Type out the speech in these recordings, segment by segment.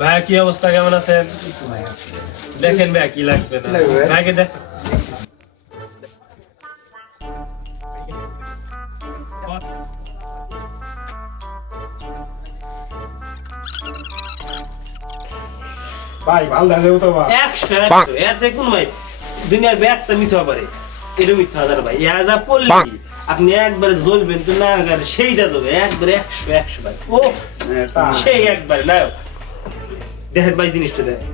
ভাই কি অবস্থা, কেমন আছেন? দেখেন ভাই কি লাগবে না ভাইকে দেখেন। ভাই ভালো লাগে তো ভাই 100 এর দেখুন ভাই, দুনিয়ার ব্যাগটা মিথ্যা পারে, এটা মিথ্যা হাজার ভাই, যা পড়লি আপনি একবারে জ্বলবেন তো না, সেই যা দেবে একবারে 100 ভাই। ও সেই একবারে না দেখেন ভাই, জিনিসটা দেখেন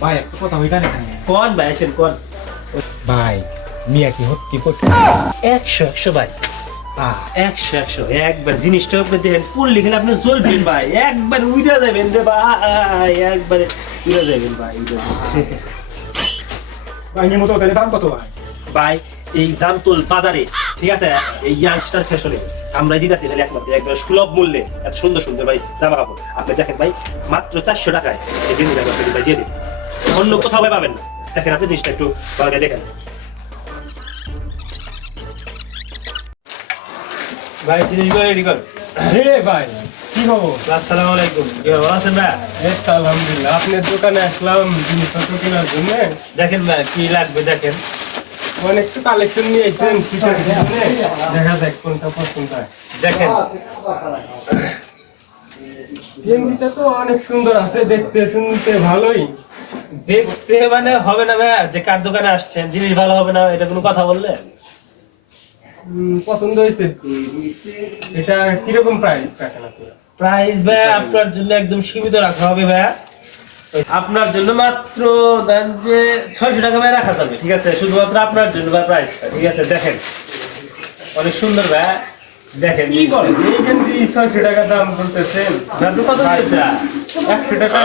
ভাই একটা কথা হইতা না কোন ভাই, আসেন কোন ভাই মিয়া কি হত্যি করতে 100 ভাই, 100 একবার জিনিসটা আপনি দেখেন, পড়লি খেলে আপনি জ্বলবেন ভাই, একবার উইরা যাবেন রে ভাই, একবারে উইরা যাবেন ভাই। ভাই নিমো তো তাহলে দাম কত ভাই? ভাই এই জামতল বাজারে, ঠিক আছে, এই ইয়াংস্টার ফ্যাশনে আমরা দিতেছি খালি একমাত্র একবার সুলভ মূল্যে এত সুন্দর সুন্দর ভাই জামা কাপড়। আপনি দেখেন ভাই, মাত্র 400 টাকায় এই দিন ভাই দিয়ে দিন, অন্য কোথাও ভাই পাবেন না। দেখেন আপনি জিনিসটা একটু ভালো করে দেখেন ভাই, জিনিসগুলো রেডি কর। রে ভাই কি খবর? আসসালামু আলাইকুম, কি ভালো আছেন ভাই? এই তো আলহামদুলিল্লাহ, আপনার দোকানে আসলাম জিনিসপত্র কেনার জন্য। দেখেন ভাই কি লাগবে দেখেন, অনেক তো কালেকশন নিয়ে এসেছেন শীতের জন্য, দেখা যাক কোনটা পছন্দ হয়। দেখেন গেঞ্জিটা তো অনেক সুন্দর আছে, দেখতে শুনতে ভালোই। দেখতে মানে হবে না ভাই, যে কার দোকানে আসছেন জিনিস ভালো হবে না এটা কোনো কথা বললে? পছন্দ হয়েছে। এটা কিরকম প্রাইস রাখেন আপনি? প্রাইস ভাই আপনার জন্য একদম সীমিত রাখা হবে ভাই, আপনার জন্য মাত্র দেন যে 600 টাকা ভাই রাখা যাবে, ঠিক আছে, শুধুমাত্র আপনার জন্য ভাই প্রাইসটা, ঠিক আছে। দেখেন অনেক সুন্দর ভাই, দেখেন কি বলেন এই গেঞ্জি 600 টাকা দাম বলতেছেন? আপনি কত দিয়েছেন? 100 টাকা